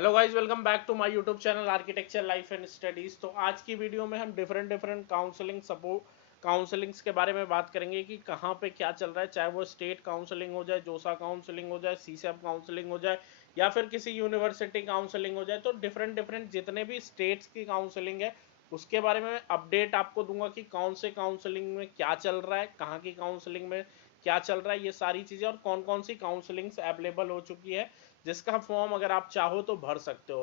Hello guys, welcome back to my YouTube channel architecture life and studies. तो आज की video में हम डिफरेंट काउंसलिंग सपोर्ट काउंसलिंग्स के बारे में बात करेंगे कि कहाँ पे क्या चल रहा है, चाहे वो स्टेट काउंसलिंग हो जाए, जोसा काउंसलिंग हो जाए, सीसैप काउंसलिंग हो जाए या फिर किसी यूनिवर्सिटी काउंसलिंग हो जाए। तो डिफरेंट जितने भी स्टेट्स की काउंसलिंग है उसके बारे में अपडेट आपको दूंगा कि कौन से काउंसलिंग में क्या चल रहा है, कहाँ की काउंसलिंग में क्या चल रहा है, ये सारी चीज़ें और कौन कौन सी काउंसलिंग्स अवेलेबल हो चुकी है जिसका फॉर्म अगर आप चाहो तो भर सकते हो।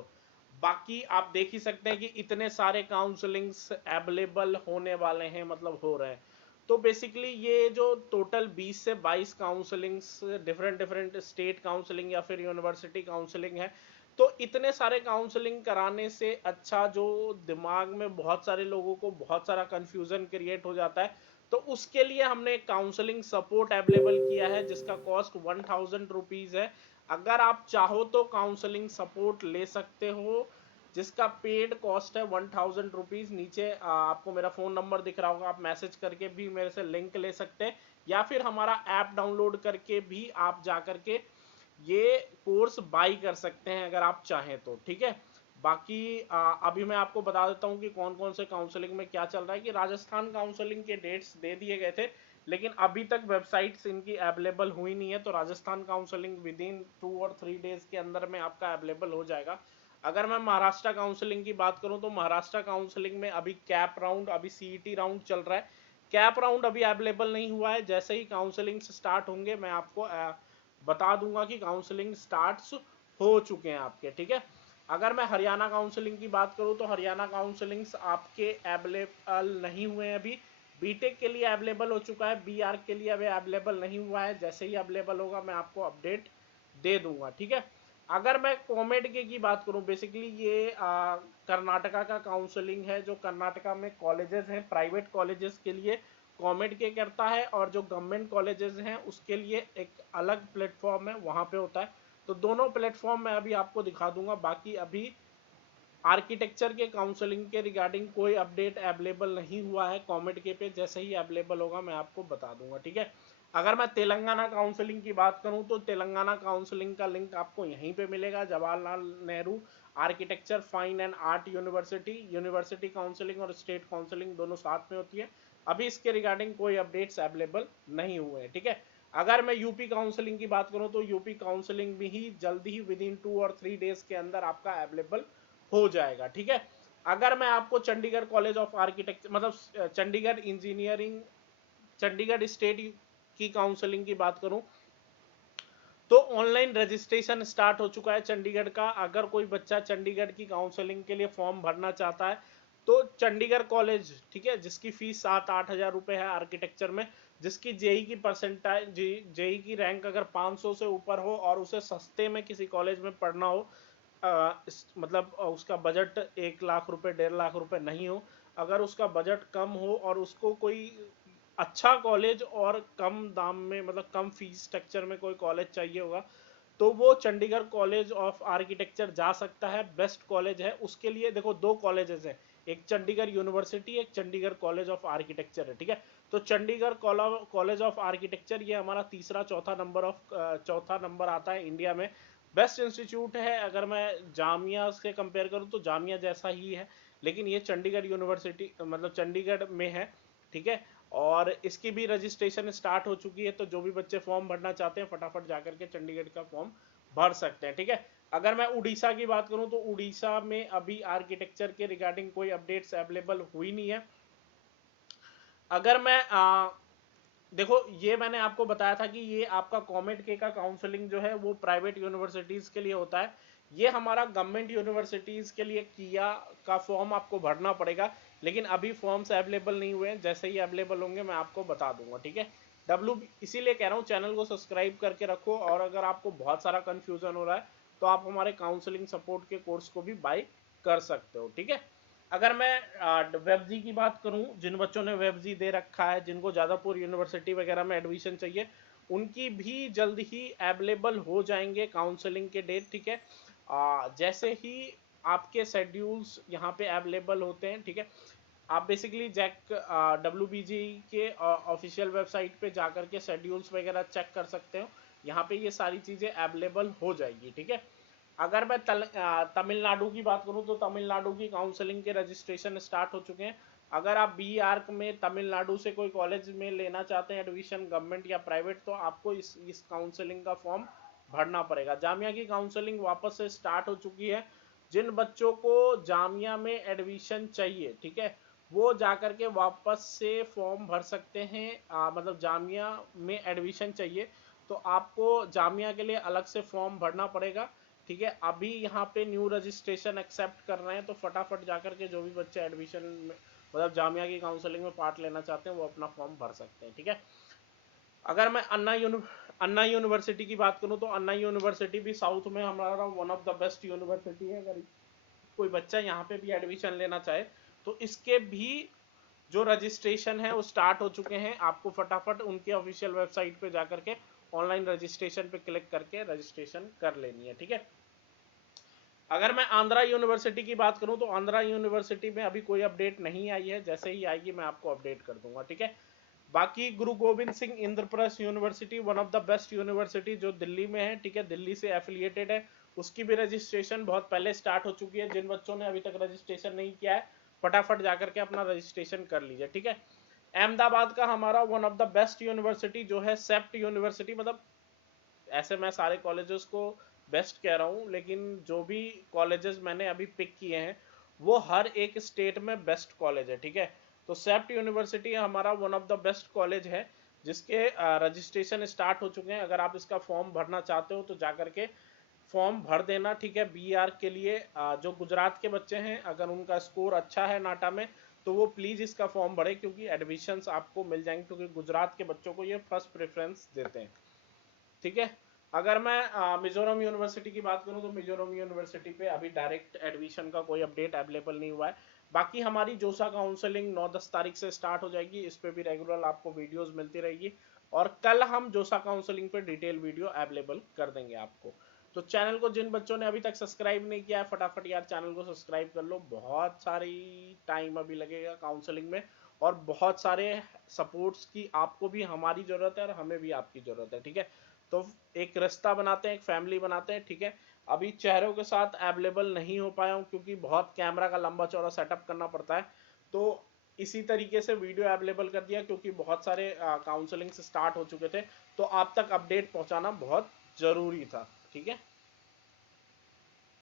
बाकी आप देख ही सकते हैं कि इतने सारे काउंसलिंग्स अवेलेबल होने वाले हैं, मतलब हो रहे हैं। तो बेसिकली ये जो टोटल 20 से 22 काउंसलिंग्स डिफरेंट स्टेट काउंसलिंग या फिर यूनिवर्सिटी काउंसलिंग है। तो इतने सारे काउंसलिंग कराने से अच्छा, जो दिमाग में बहुत सारे लोगों को बहुत सारा कंफ्यूजन क्रिएट हो जाता है, तो उसके लिए हमने एक काउंसलिंग सपोर्ट अवेलेबल किया है जिसका कॉस्ट 1000 रुपीज़ है। अगर आप चाहो तो काउंसलिंग सपोर्ट ले सकते हो जिसका पेड कॉस्ट है 1000 रुपीज़। नीचे आपको मेरा फ़ोन नंबर दिख रहा होगा, आप मैसेज करके भी मेरे से लिंक ले सकते हैं या फिर हमारा ऐप डाउनलोड करके भी आप जा करके ये कोर्स बाई कर सकते हैं अगर आप चाहें तो। ठीक है। बाकी अभी मैं आपको बता देता हूँ कि कौन कौन से काउंसलिंग में क्या चल रहा है। कि राजस्थान काउंसलिंग के डेट्स दे दिए गए थे लेकिन अभी तक वेबसाइट्स इनकी अवेलेबल हुई नहीं है। तो राजस्थान काउंसलिंग विद इन 2 और 3 डेज के अंदर में आपका अवेलेबल हो जाएगा। अगर मैं महाराष्ट्र काउंसलिंग की बात करूं तो महाराष्ट्र काउंसलिंग में अभी कैप राउंड, अभी सीईटी राउंड चल रहा है। कैप राउंड अभी अवेलेबल नहीं हुआ है। जैसे ही काउंसलिंग स्टार्ट होंगे मैं आपको बता दूंगा कि काउंसलिंग स्टार्ट हो चुके हैं आपके। ठीक है। अगर मैं हरियाणा काउंसलिंग की बात करूं तो हरियाणा काउंसलिंग्स आपके अवेलेबल नहीं हुए हैं अभी। बीटेक के लिए अवेलेबल हो चुका है, बी आर्क के लिए अभी अवेलेबल नहीं हुआ है। जैसे ही अवेलेबल होगा मैं आपको अपडेट दे दूंगा। ठीक है। अगर मैं कॉमेड के की बात करूं, बेसिकली ये कर्नाटका का काउंसलिंग है। जो कर्नाटका में कॉलेजेस हैं, प्राइवेट कॉलेजेस के लिए कॉमेड के करता है और जो गवर्नमेंट कॉलेजेस हैं उसके लिए एक अलग प्लेटफॉर्म है, वहां पे होता है। तो दोनों प्लेटफॉर्म मैं अभी आपको दिखा दूंगा। बाकी अभी आर्किटेक्चर के काउंसलिंग के रिगार्डिंग कोई अपडेट अवेलेबल नहीं हुआ है कॉमेड के पे। जैसे ही अवेलेबल होगा मैं आपको बता दूंगा। ठीक है। अगर मैं तेलंगाना काउंसलिंग की बात करूं तो तेलंगाना काउंसलिंग का लिंक आपको यहीं पे मिलेगा, Jawaharlal Nehru architecture fine and art university. University counselling और स्टेट काउंसलिंग दोनों साथ में होती है। अभी इसके रिगार्डिंग कोई अपडेट्स अवेलेबल नहीं हुए हैं। ठीक है। अगर मैं यूपी काउंसलिंग की बात करूं तो यूपी काउंसलिंग भी ही जल्दी ही विद इन 2 और 3 डेज के अंदर आपका अवेलेबल हो जाएगा। ठीक है। अगर मैं आपको चंडीगढ़ कॉलेज ऑफ आर्किटेक्चर, मतलब चंडीगढ़ इंजीनियरिंग, चंडीगढ़ स्टेट की काउंसलिंग की बात करूं तो ऑनलाइन रजिस्ट्रेशन स्टार्ट हो चुका है चंडीगढ़ का। अगर कोई बच्चा चंडीगढ़ की काउंसलिंग के लिए फॉर्म भरना चाहता है तो चंडीगढ़ कॉलेज, ठीक है, जिसकी फीस 7-8 हज़ार रुपए है आर्किटेक्चर में, जिसकी जेई की परसेंटाइज, जेई की रैंक अगर 500 से ऊपर हो और उसे सस्ते में किसी कॉलेज में पढ़ना हो, मतलब उसका बजट 1 लाख रुपए 1.5 लाख रुपए नहीं हो, अगर उसका बजट कम हो और उसको कोई अच्छा कॉलेज और कम दाम में, मतलब कम फीस स्ट्रक्चर में कोई कॉलेज चाहिए होगा, तो वो चंडीगढ़ कॉलेज ऑफ आर्किटेक्चर जा सकता है। बेस्ट कॉलेज है उसके लिए। देखो, दो कॉलेजेस हैं, एक चंडीगढ़ यूनिवर्सिटी, एक चंडीगढ़ कॉलेज ऑफ आर्किटेक्चर है। ठीक है। तो चंडीगढ़ कॉलेज ऑफ आर्किटेक्चर ये हमारा तीसरा चौथा नंबर आता है इंडिया में। बेस्ट इंस्टीट्यूट है। अगर मैं जामिया से कंपेयर करूँ तो जामिया जैसा ही है, लेकिन ये चंडीगढ़ यूनिवर्सिटी, मतलब चंडीगढ़ में है। ठीक है। और इसकी भी रजिस्ट्रेशन स्टार्ट हो चुकी है। तो जो भी बच्चे फॉर्म भरना चाहते हैं फटाफट जाकर के चंडीगढ़ का फॉर्म भर सकते हैं। ठीक है। अगर मैं उड़ीसा की बात करूं तो उड़ीसा में अभी आर्किटेक्चर के रिगार्डिंग कोई अपडेट्स अवेलेबल हुई नहीं है। अगर मैं देखो, ये मैंने आपको बताया था कि ये आपका कॉमेड के का काउंसलिंग जो है वो प्राइवेट यूनिवर्सिटीज के लिए होता है। ये हमारा गवर्नमेंट यूनिवर्सिटीज के लिए किया का फॉर्म आपको भरना पड़ेगा, लेकिन अभी फॉर्म्स अवेलेबल नहीं हुए हैं। जैसे ही अवेलेबल होंगे मैं आपको बता दूंगा। ठीक है। इसीलिए कह रहा हूँ चैनल को सब्सक्राइब करके रखो। और अगर आपको बहुत सारा कंफ्यूजन हो रहा है तो आप हमारे काउंसलिंग सपोर्ट के कोर्स को भी बाय कर सकते हो। ठीक है। अगर मैं वेबजी की बात करूं, जिन बच्चों ने वेबजी दे रखा है, जिनको जादवपुर यूनिवर्सिटी वगैरह में एडमिशन चाहिए, उनकी भी जल्द ही अवेलेबल हो जाएंगे काउंसलिंग के डेट। ठीक है। जैसे ही आपके शेड्यूल्स यहाँ पे अवेलेबल होते हैं, ठीक है, आप बेसिकली जैक WBG के ऑफिशियल वेबसाइट पे जाकर के शेड्यूल्स वगैरह चेक कर सकते हो। यहाँ पे ये सारी चीज़ें अवेलेबल हो जाएगी। ठीक है। अगर मैं तमिलनाडु की बात करूं तो तमिलनाडु की काउंसलिंग के रजिस्ट्रेशन स्टार्ट हो चुके हैं। अगर आप बी आर्क में तमिलनाडु से कोई कॉलेज में लेना चाहते हैं एडमिशन, गवर्नमेंट या प्राइवेट, तो आपको इस काउंसलिंग का फॉर्म भरना पड़ेगा। जामिया की काउंसलिंग वापस से स्टार्ट हो चुकी है। जिन बच्चों को जामिया में एडमिशन चाहिए, ठीक है, वो जाकर के वापस से फॉर्म भर सकते हैं। मतलब जामिया में एडमिशन चाहिए तो आपको जामिया के लिए अलग से फॉर्म भरना पड़ेगा, ठीक है। अभी यहाँ पे न्यू रजिस्ट्रेशन एक्सेप्ट कर रहे हैं, तो फटाफट जाकर के जो भी बच्चे एडमिशन में मतलब जामिया की काउंसलिंग में पार्ट लेना चाहते हैं वो अपना फॉर्म भर सकते हैं, ठीक है। अगर मैं अन्ना यूनिवर्सिटी की बात करूं तो अन्ना यूनिवर्सिटी भी साउथ में हमारा one of the best university है। अगर कोई बच्चा यहाँ पे भी एडमिशन लेना चाहे तो इसके भी जो रजिस्ट्रेशन है वो स्टार्ट हो चुके हैं। आपको फटाफट उनके ऑफिशियल वेबसाइट पे जाकर के ऑनलाइन रजिस्ट्रेशन पे क्लिक करके रजिस्ट्रेशन कर लेनी है, ठीक है। अगर मैं आंध्रा यूनिवर्सिटी की बात करूं तो आंध्रा यूनिवर्सिटी में अभी कोई अपडेट नहीं आई है, जैसे ही आएगी मैं आपको अपडेट कर दूंगा, ठीक है। बाकी गुरु Govind Singh Indraprastha university one of the best university जो दिल्ली में है, ठीक है, दिल्ली से एफिलिएटेड है, उसकी भी रजिस्ट्रेशन बहुत पहले स्टार्ट हो चुकी है। जिन बच्चों ने अभी तक रजिस्ट्रेशन नहीं किया है फटाफट जाकर के अपना रजिस्ट्रेशन कर लीजिए, ठीक है। अहमदाबाद का हमारा one of the best university जो है सेप्ट यूनिवर्सिटी, मतलब ऐसे मैं सारे कॉलेजेस को बेस्ट कह रहा हूँ, लेकिन जो भी कॉलेजेस मैंने अभी पिक किए हैं वो हर एक स्टेट में बेस्ट कॉलेज है, ठीक है। तो सेप्ट यूनिवर्सिटी हमारा one of the best college है जिसके रजिस्ट्रेशन स्टार्ट हो चुके हैं। अगर आप इसका फॉर्म भरना चाहते हो तो जाकर के फॉर्म भर देना, ठीक है। बी आर के लिए जो गुजरात के बच्चे हैं अगर उनका स्कोर अच्छा है नाटा में तो वो प्लीज इसका फॉर्म भरे, क्योंकि एडमिशंस आपको मिल जाएंगे, क्योंकि गुजरात के बच्चों को ये फर्स्ट प्रेफरेंस देते हैं, ठीक है। अगर मैं मिजोरम यूनिवर्सिटी की बात करूं तो मिजोरम यूनिवर्सिटी पे अभी डायरेक्ट एडमिशन का कोई अपडेट अवेलेबल नहीं हुआ है। बाकी हमारी जोसा काउंसलिंग 9-10 तारीख से स्टार्ट हो जाएगी, इस पे भी रेगुलर आपको वीडियोस मिलती रहेगी और कल हम जोसा काउंसलिंग पे डिटेल वीडियो अवेलेबल कर देंगे आपको। तो चैनल को जिन बच्चों ने अभी तक सब्सक्राइब नहीं किया है फटाफट यार चैनल को सब्सक्राइब कर लो। बहुत सारी टाइम अभी लगेगा काउंसलिंग में और बहुत सारे सपोर्ट्स की आपको भी हमारी जरूरत है और हमें भी आपकी जरूरत है, ठीक है। तो एक रिश्ता बनाते हैं, एक फैमिली बनाते हैं, ठीक है। अभी चेहरों के साथ अवेलेबल नहीं हो पाया हूँ क्योंकि बहुत कैमरा का लंबा चौड़ा सेटअप करना पड़ता है, तो इसी तरीके से वीडियो अवेलेबल कर दिया क्योंकि बहुत सारे काउंसलिंग स्टार्ट हो चुके थे, तो आप तक अपडेट पहुंचाना बहुत जरूरी था, ठीक है।